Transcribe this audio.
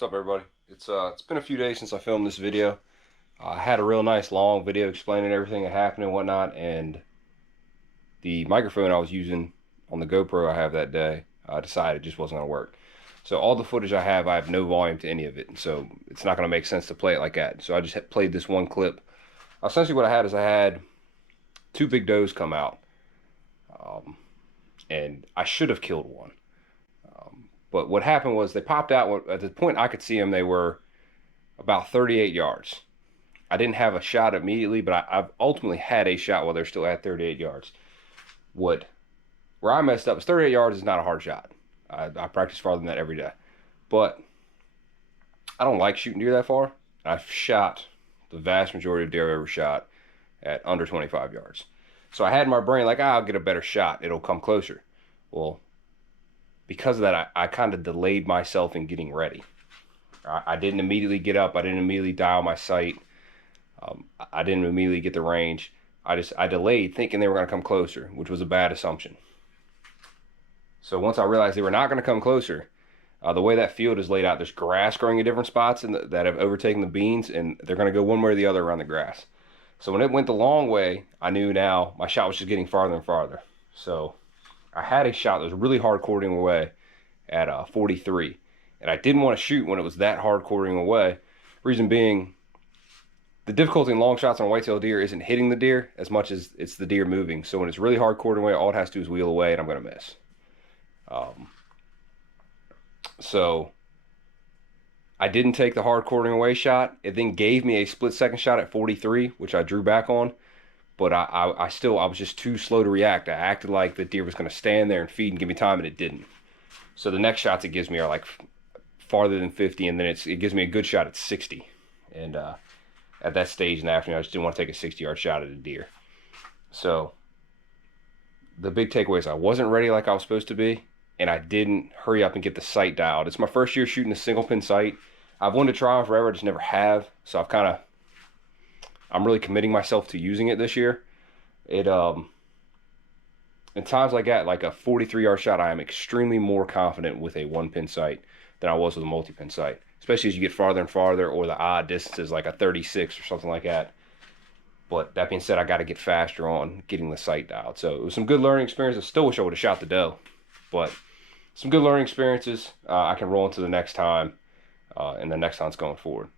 What's up, everybody? It's been a few days since I filmed this video. I had a real nice long video explaining everything that happened and whatnot, and the microphone I was using on the GoPro I have that day, I decided it just wasn't gonna work. So all the footage I have no volume to any of it, and so it's not gonna make sense to play it like that. So I just played this one clip. Essentially, what I had is I had two big does come out, um, and I should have killed one. But what happened was they popped out. At the point I could see them, they were about 38 yards. I didn't have a shot immediately, but I've ultimately had a shot while they're still at 38 yards. Where I messed up is 38 yards is not a hard shot. I practice farther than that every day. But I don't like shooting deer that far. I've shot the vast majority of deer I've ever shot at under 25 yards. So I had in my brain, like, I'll get a better shot. It'll come closer. Well, because of that, I kind of delayed myself in getting ready. I didn't immediately get up. I didn't immediately dial my sight. I didn't immediately get the range. I delayed thinking they were going to come closer, which was a bad assumption. So once I realized they were not going to come closer, the way that field is laid out, there's grass growing in different spots that have overtaken the beans, and they're going to go one way or the other around the grass. So when it went the long way, I knew now my shot was just getting farther and farther. So I had a shot that was really hard quartering away at 43. And I didn't want to shoot when it was that hard quartering away. Reason being, the difficulty in long shots on whitetail deer isn't hitting the deer as much as it's the deer moving. So when it's really hard quartering away, all it has to do is wheel away and I'm going to miss. So I didn't take the hard quartering away shot. It then gave me a split second shot at 43, which I drew back on. But I was just too slow to react. I acted like the deer was going to stand there and feed and give me time, and it didn't. So the next shots it gives me are like farther than 50, and then it gives me a good shot at 60. And at that stage in the afternoon, I just didn't want to take a 60-yard shot at a deer. So the big takeaway is I wasn't ready like I was supposed to be, and I didn't hurry up and get the sight dialed. It's my first year shooting a single pin sight. I've wanted to try them forever, I just never have. So I'm really committing myself to using it this year. In times like that, like a 43-yard shot, I am extremely more confident with a one-pin sight than I was with a multi-pin sight, especially as you get farther and farther, or the odd distances like a 36 or something like that. But that being said, I got to get faster on getting the sight dialed. So it was some good learning experiences. I still wish I would have shot the doe, but some good learning experiences. I can roll into the next time, and the next time's going forward.